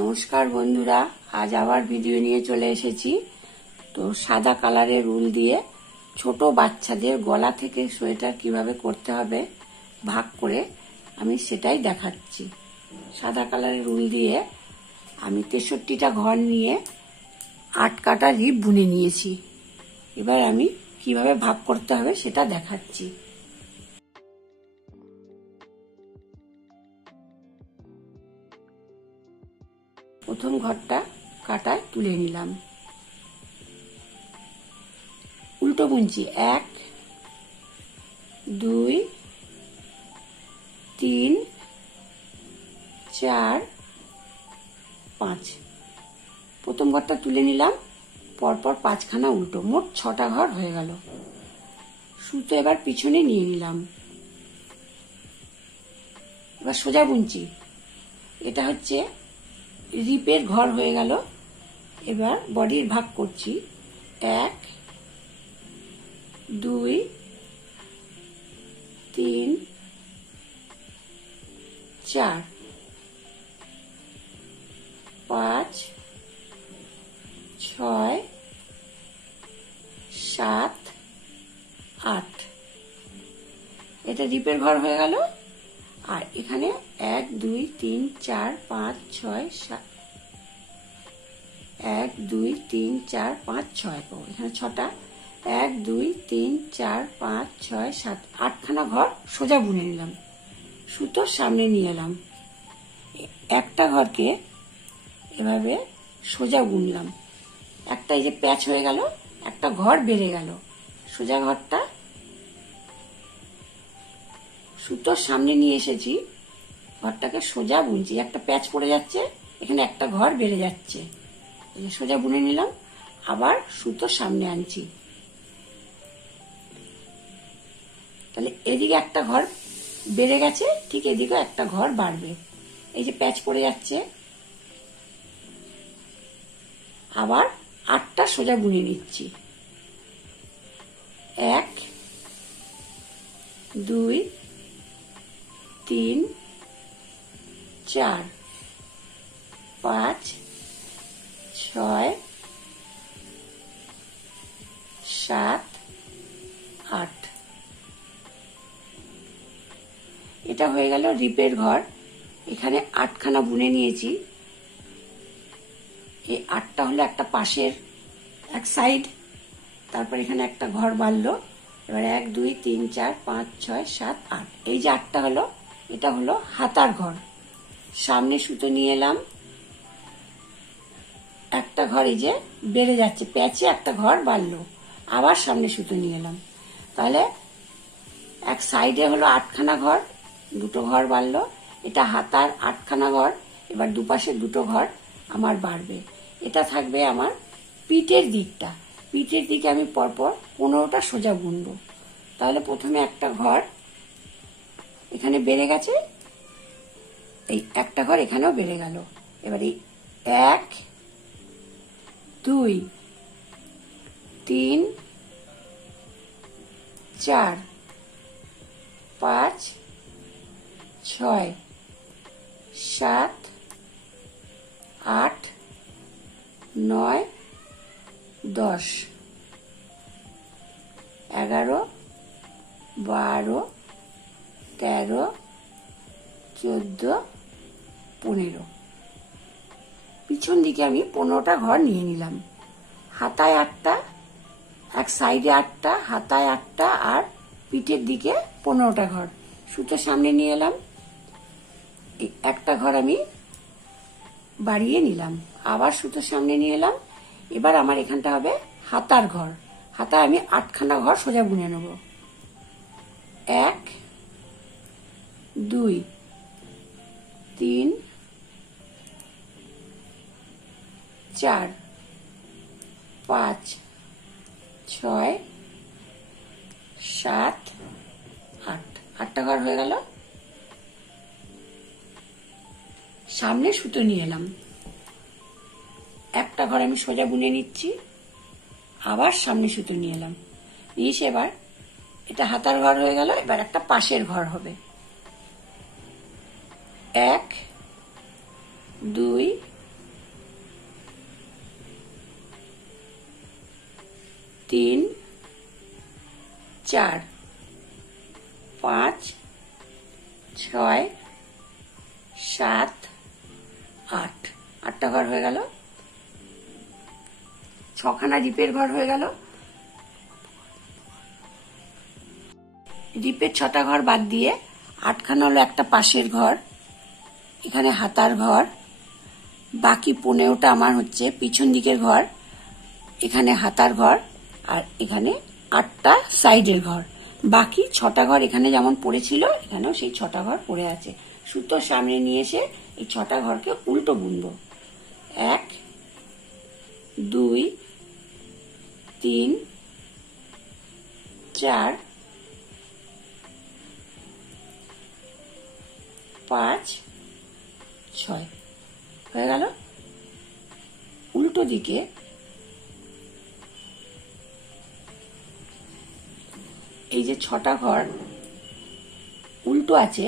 নমস্কার বন্ধুরা, আজ আবার ভিডিও নিয়ে চলে এসেছি। তো সাদা কালারের উল দিয়ে ছোট বাচ্চাদের গলা থেকে সোয়েটার কিভাবে করতে হবে ভাগ করে আমি সেটাই দেখাচ্ছি। সাদা কালারের উল দিয়ে আমি 63টা ঘর নিয়ে 8 কাটা রিপ বুনে নিয়েছি। এবার আমি কিভাবে ভাগ করতে হবে সেটা দেখাচ্ছি। প্রথম ঘরটা কাটায় তুলে নিলাম। উল্টো বুনছি 1 2 3 4 5। প্রথম ঘরটা তুলে নিলাম, পরপর 5খানা উল্টো, মোট 6টা ঘর হয়ে গেল। সুতো এবার পিছনে নিয়ে নিলাম। এবার সোজা বুনছি। এটা হচ্ছে রিপের ঘর হয়ে গেল। এবার বডির ভাগ করছি 1 2 3 4 5 6 7 8। এটা রিপের ঘর হয়ে গেল। আর এখানে 1 2 3 4 5 6 7 1 2 3 4 5 6। এখানে 6টা 1 2 3 4 5 6 7 8খানা ঘর সোজা বুনে নিলাম। সুতোর সামনে নিয়ে এলাম। একটা ঘরকে এভাবে সোজা বুনলাম। একটা এই যে প্যাচ হয়ে গেল, একটা ঘর বেড়ে গেল। সোজা ঘরটা সুতোর সামনে নিয়ে এসেছি, ঘরটাকে সোজা বুনছি। একটা প্যাচ পড়ে যাচ্ছে, এখানে একটা ঘর বেড়ে যাচ্ছে। সোজা বুনে নিলাম, আবার সুতোর সামনে আনছি। তাহলে এদিকে একটা ঘর বেড়ে গেছে, ঠিক এদিকে একটা ঘর বাড়বে। এই যে প্যাচ পড়ে যাচ্ছে, আবার 8টা সোজা বুনে নিচ্ছি। 1 2 3 4 5 6 7 8। এটা হয়ে গেল রিপের ঘর। এখানে 8খানা বুনে নিয়েছি। এই 8টা হলো একটা পাশের এক সাইড, তারপর এখানে একটা ঘর বাড়লো। এবার 1 2 3 4 5 6 7 8। এই যে 8টা হলো, এটা হলো হাতার ঘর। সামনে সুতো নিয়ে এলাম। একটা ঘর এই যে বেড়ে যাচ্ছে, প্যাচে একটা ঘর বাড়লো। আবার সামনে সুতো নিয়ে এলাম। তাহলে এক সাইডে হলো 8খানা ঘর, দুটো ঘর বাড়লো। এটা হাতার 8খানা ঘর। এবার দুপাশে দুটো ঘর আমার বাড়বে। এটা থাকবে আমার পিঠের দিকটা। পিঠের দিকে আমি পরপর 15টা সোজা বুনবো। তাহলে প্রথমে একটা ঘর এখানে বেড়ে গেছে, এই একটা ঘর এখানেও বেড়ে গেল। এবার এই 1 2 3 4 5 6 7 8 9 10 11 12 13 14 15। পিছন দিকে আমি 15টা ঘর নিয়ে নিলাম। হাতায় 8টা, এক সাইডে 8টা, হাতায় 8টা, আর পিঠের দিকে 15টা ঘর। সুতো সামনে নিয়ে এলাম। একটা ঘর আমি বাড়িয়ে নিলাম, আবার সুতো সামনে নিয়ে এলাম। এবার আমার এখানটা হবে হাতার ঘর। হাতায় আমি 8খানা ঘর সোজা বুনে নেব। 1 2 3 4 5 6 7 8। 8টা ঘর হয়ে গেল। সামনে সুতো নিয়ে এলাম। একটা ঘর আমি সোজা বুনে নিচ্ছি, আবার সামনে সুতো নিয়ে এলাম। নিয়ে এবার এটা হাতার ঘর হয়ে গেল। এবার একটা পাশের ঘর হবে। 1 2 3 4 5 6 7 8 8টা ঘর হয়ে গেল। 6খানা রিপের ঘর হয়ে গেল। রিপের 6টা ঘর বাদ দিয়ে 8খানা হলো একটা পাশের ঘর, এখানে হাতার ঘর, বাকি 15টা আমার হচ্ছে পিছন দিকের ঘর, এখানে হাতার ঘর, আর এখানে 8টা সাইডের ঘর। বাকি 6টা ঘর এখানে যেমন পড়েছিল এখানেও সেই 6টা ঘর পড়ে আছে। সুতোর সামনে নিয়ে এসে এই 6টা ঘরকে উল্টো বুনবো। 1 2 3 4 5 6 হয়ে গেল। উল্টো দিকে এই যে 6টা ঘর উল্টো আছে,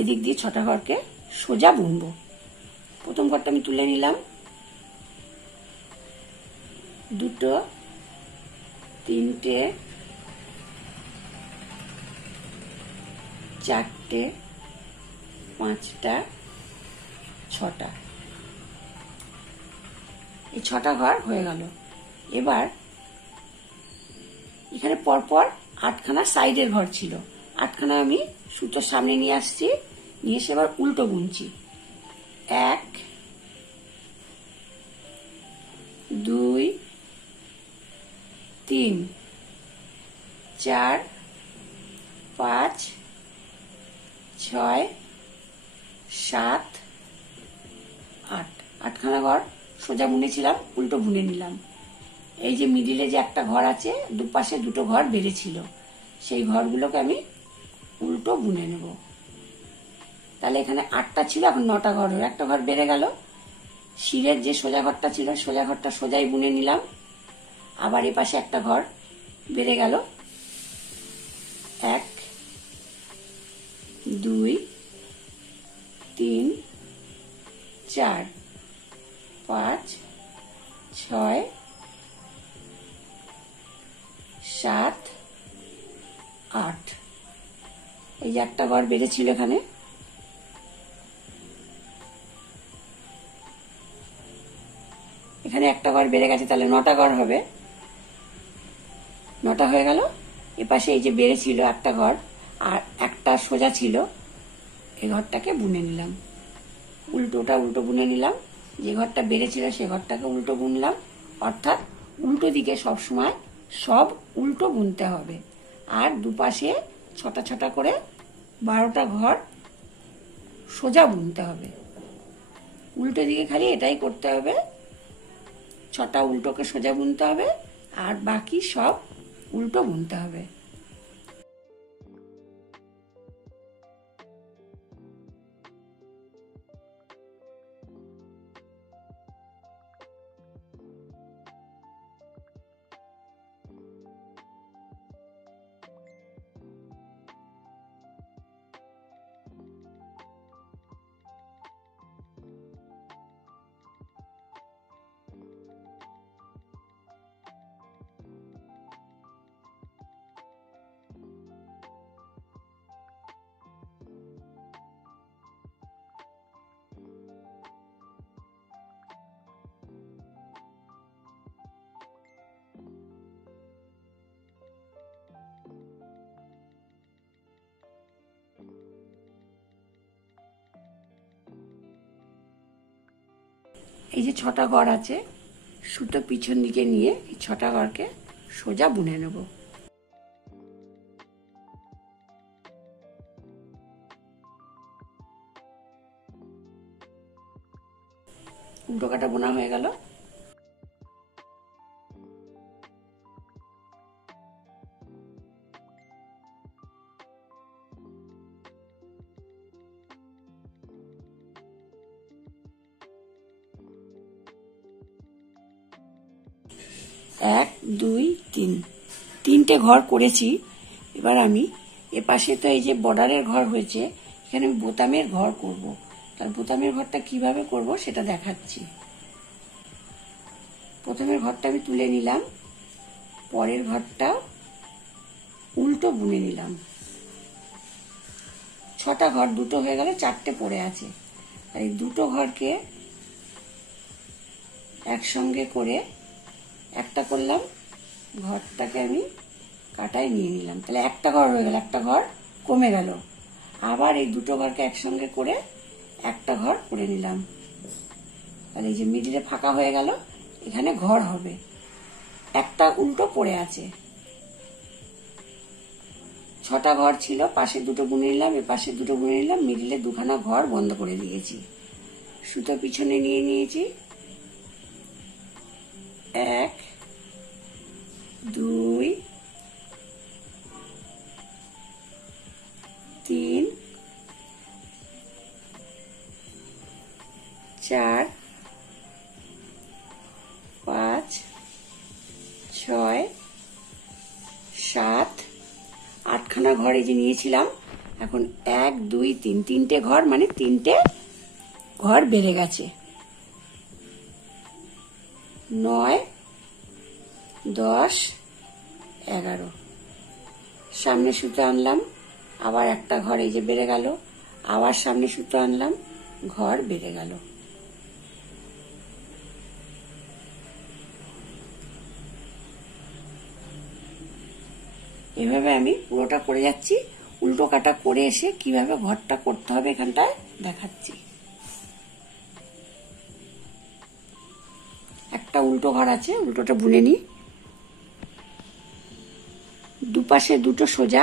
এদিক দিয়ে 6টা ঘরকে সোজা বুনবো। প্রথম ঘরটা আমি তুলে নিলাম, 2 3টে 4টে 5টা 6টা, এই 6টা ঘর হয়ে গেল। এবার এখানে পরপর 8খানা সাইডের ঘর ছিল, 8খানা আমি সুতোর সামনে নিয়ে আসছি, নিয়ে এসে এবার উল্টো বুনছি। 1 2 3 4 5 6 7 8, 8খানা ঘর সোজা বুনেছিলাম, উল্টো বুনে নিলাম। এই যে মিডিলে যে একটা ঘর আছে, দুপাশে 2টো ঘর বেড়েছিল, সেই ঘরগুলোকে আমি উল্টো বুনে নেব। তাহলে এখানে 8টা ছিল, এখন 9টা ঘর হয়ে একটা ঘর বেড়ে গেল। শিরের যে সোজা ঘরটা ছিল, সোজা ঘরটা সোজাই বুনে নিলাম। আবার এ পাশে একটা ঘর বেড়ে গেল। 1 2 3 4 5 6 7 8, এই যে একটা ঘর বেড়েছিল এখানে, এখানে একটা ঘর বেড়ে গেছে, তাহলে 9টা ঘর হবে। 9টা হয়ে গেল। এপাশে এই যে বেড়েছিল একটা ঘর আর একটা সোজা ছিল, এই ঘরটাকে বুনে নিলাম। উল্টোটা উল্টো বুনে নিলাম, যে ঘরটা বেড়েছিল সে ঘরটাকে উল্টো বুনলাম। অর্থাৎ উল্টো দিকে সবসময় সব উল্টো বুনতে হবে। আর দুপাশে 6টা 6টা করে 12টা ঘর সোজা বুনতে হবে। উল্টো দিকে খালি এটাই করতে হবে, 6টা উল্টোকে সোজা বুনতে হবে আর বাকি সব উল্টো বুনতে হবে। এই যে 6টা ঘর আছে, সুতো পিছন দিকে নিয়ে এই 6টা ঘরকে সোজা বুনে নেব। উল্টো কাটা বোনা হয়ে গেল। এক দুই তিন, 3টে ঘর করেছি। এবার আমি এপাশে তো এই যে বর্ডারের ঘর হয়েছে, এখানে আমি বোতামের ঘর করব। তার বোতামের ঘরটা কিভাবে করব সেটা দেখাচ্ছি। প্রথমের ঘরটা আমি তুলে নিলাম, পরের ঘরটা উল্টো বুনে নিলাম। 6টা ঘর, 2টো হয়ে গেল, 4টে পড়ে আছে। আর এই 2টো ঘরকে একসঙ্গে করে একটা করলাম, ঘরটাকে আমি কাটায় নিয়ে নিলাম। তাহলে একটা ঘর হয়ে গেল, একটা ঘর কমে গেল। আবার এই 2টো ঘরকে একসঙ্গে করে একটা ঘর করে নিলাম। তাহলে এই যে মিডিলে ফাঁকা হয়ে গেল, এখানে ঘর হবে। একটা উল্টো পড়ে আছে। 6টা ঘর ছিল, পাশে 2টো বুনে নিলাম, এ পাশে 2টো বুনে নিলাম, মিডিলে 2খানা ঘর বন্ধ করে দিয়েছি। সুতো পিছনে নিয়ে নিয়েছি। 1 2 3 4 5 6 7 8খানা ঘর এই যে নিয়েছিলাম। এখন 1 2 3, 3টে ঘর, মানে 3টে ঘর বেড়ে গেছে। 9 10 11। সামনে সুতো আনলাম, আবার একটা ঘর এই যে বেড়ে গেল। আবার সামনে সুতো আনলাম, ঘর বেড়ে গেল। এভাবে আমি পুরোটা করে যাচ্ছি। উল্টো কাটা করে এসে কিভাবে ঘরটা করতে হবে এখানটায় দেখাচ্ছি। একটা উল্টো ঘর আছে, উল্টোটা বুনে নিই। দুপাশে 2টো সোজা,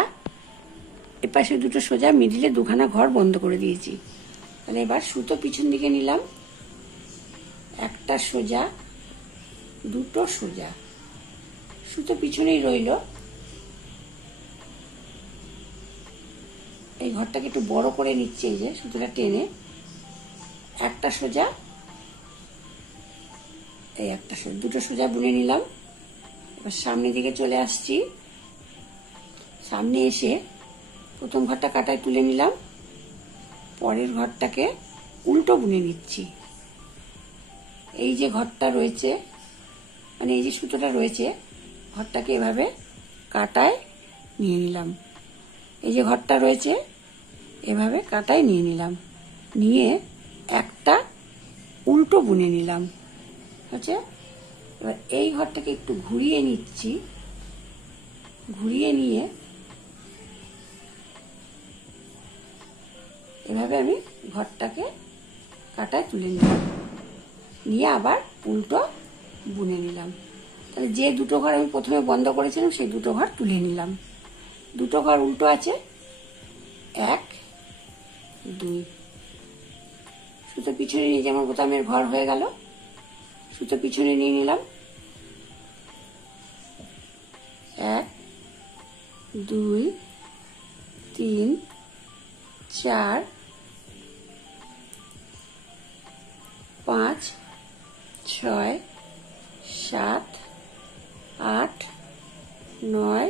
এপাশে 2টো সোজা, মিডিলে 2খানা ঘর বন্ধ করে দিয়েছি। তাহলে এবার সুতো পিছন দিকে নিলাম, একটা সোজা, 2টো সোজা, সুতো পিছনেই রইল। এই ঘরটাকে একটু বড় করে নিচ্ছে, এই যে সুতোটা টেনে একটা সোজা, এই একটা সোজা, 2টো সোজা বুনে নিলাম। এবার সামনের দিকে চলে আসছি। সামনে এসে প্রথম ঘরটা কাটায় তুলে নিলাম, পরের ঘরটাকে উল্টো বুনে নিচ্ছি। এই যে ঘরটা রয়েছে, মানে এই যে সুতোটা রয়েছে, ঘরটাকে এভাবে কাটায় নিয়ে নিলাম। এই যে ঘরটা রয়েছে, এভাবে কাটায় নিয়ে নিলাম, নিয়ে একটা উল্টো বুনে নিলাম। হচ্ছে, এবার এই ঘরটাকে একটু ঘুরিয়ে নিচ্ছি। ঘুরিয়ে নিয়ে এভাবে আমি ঘরটাকে কাটায় তুলে নিলাম, নিয়ে আবার উল্টো বুনে নিলাম। তাহলে যে 2টো ঘর আমি প্রথমে বন্ধ করেছিলাম, সেই 2টো ঘর তুলে নিলাম। 2টো ঘর উল্টো আছে, 1 2। সুতো পিছনে নিয়ে যেমন বোতামের ঘর হয়ে গেল, সুতো পিছনে নিয়ে নিলাম। 1 2 3 4 5 6 7 8 9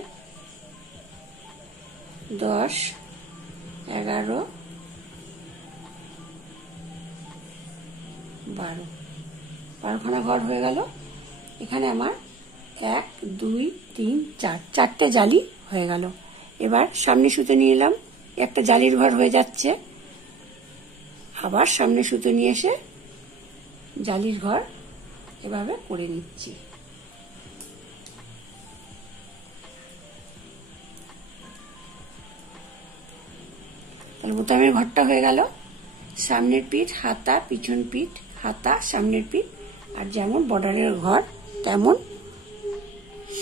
10 11 12। 12খানা ঘর হয়ে গেল। এখানে আমার 1 2 3 4, 4টে জালি হয়ে গেল। এবার সামনে সুতো নিয়ে এলাম, একটা জালির ঘর হয়ে যাচ্ছে। আবার সামনে সুতো নিয়ে এসে জালির ঘর এভাবে করে নিচ্ছি। তাহলে বোতামের ঘরটা হয়ে গেল। সামনের পিঠ হাতা, পিছন পিঠ হাতা, সামনের পিঠ। আর যেমন বর্ডারের ঘর তেমন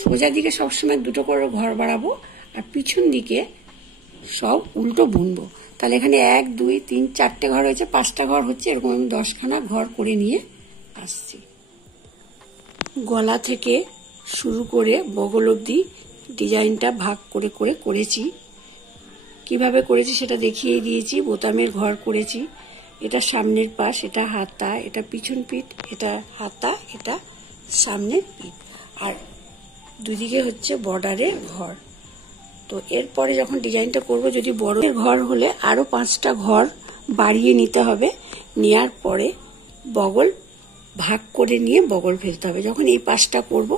সোজা দিকে সবসময় 2টো করে ঘর বাড়াবো, আর পিছন দিকে সব উল্টো বুনবো। তাহলে এখানে 1 2 3 4টে ঘর হয়েছে, 5টা ঘর হচ্ছে। এরকম আমি 10খানা ঘর করে নিয়ে আসছি। গলা থেকে শুরু করে বগল অবধি ডিজাইনটা ভাগ করে করে করেছি। কিভাবে করেছি সেটা দেখিয়ে দিয়েছি। বোতামের ঘর করেছি, এটা সামনের পাশ, এটা হাতা, এটা পিছন পিঠ, এটা হাতা, এটা সামনের পিঠ, আর দুদিকে হচ্ছে বর্ডারের ঘর। তো এরপরে যখন ডিজাইনটা করব, যদি বড় ঘর হলে আরো 5টা ঘর বাড়িয়ে নিতে হবে। নেওয়ার পরে বগল ভাগ করে নিয়ে বগল ফেলতে হবে। যখন এই পাশটা করব,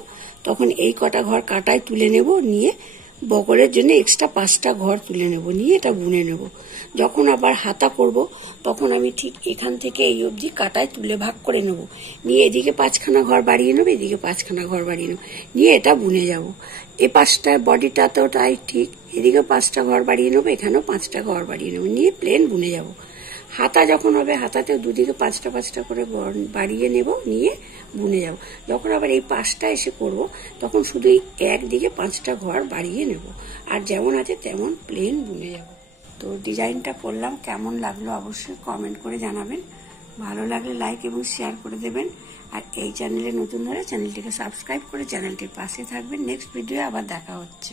তখন এই কটা ঘর কাটায় তুলে নেব, নিয়ে বগলের জন্য এক্সট্রা 5টা ঘর তুলে নেব, নিয়ে এটা বুনে নেব। যখন আবার হাতা করব তখন আমি ঠিক এখান থেকে এই অবধি কাটায় তুলে ভাগ করে নেব, নিয়ে এদিকে 5খানা ঘর বাড়িয়ে নেব, এদিকে 5খানা ঘর বাড়িয়ে নেব, নিয়ে এটা বুনে যাব। এই 5টা বডিটাতেও তাই ঠিক, এদিকে 5টা ঘর বাড়িয়ে নেব, এখানেও 5টা ঘর বাড়িয়ে নেব, নিয়ে প্লেন বুনে যাব। হাতা যখন হবে হাতাতেও দুদিকে 5টা করে বাড়িয়ে নেব, নিয়ে বুনে যাব। যখন আবার এই 5টা এসে করব তখন শুধু একদিকে 5টা ঘর বাড়িয়ে নেব, আর যেমন আছে তেমন প্লেন বুনে যাব। তো ডিজাইনটা করলাম, কেমন লাগলো অবশ্যই কমেন্ট করে জানাবেন। ভালো লাগলে লাইক এবং শেয়ার করে দেবেন। আর এই চ্যানেলে নতুন হলে চ্যানেলটিকে সাবস্ক্রাইব করে চ্যানেলটির পাশে থাকবেন। নেক্সট ভিডিও আবার দেখা হচ্ছে।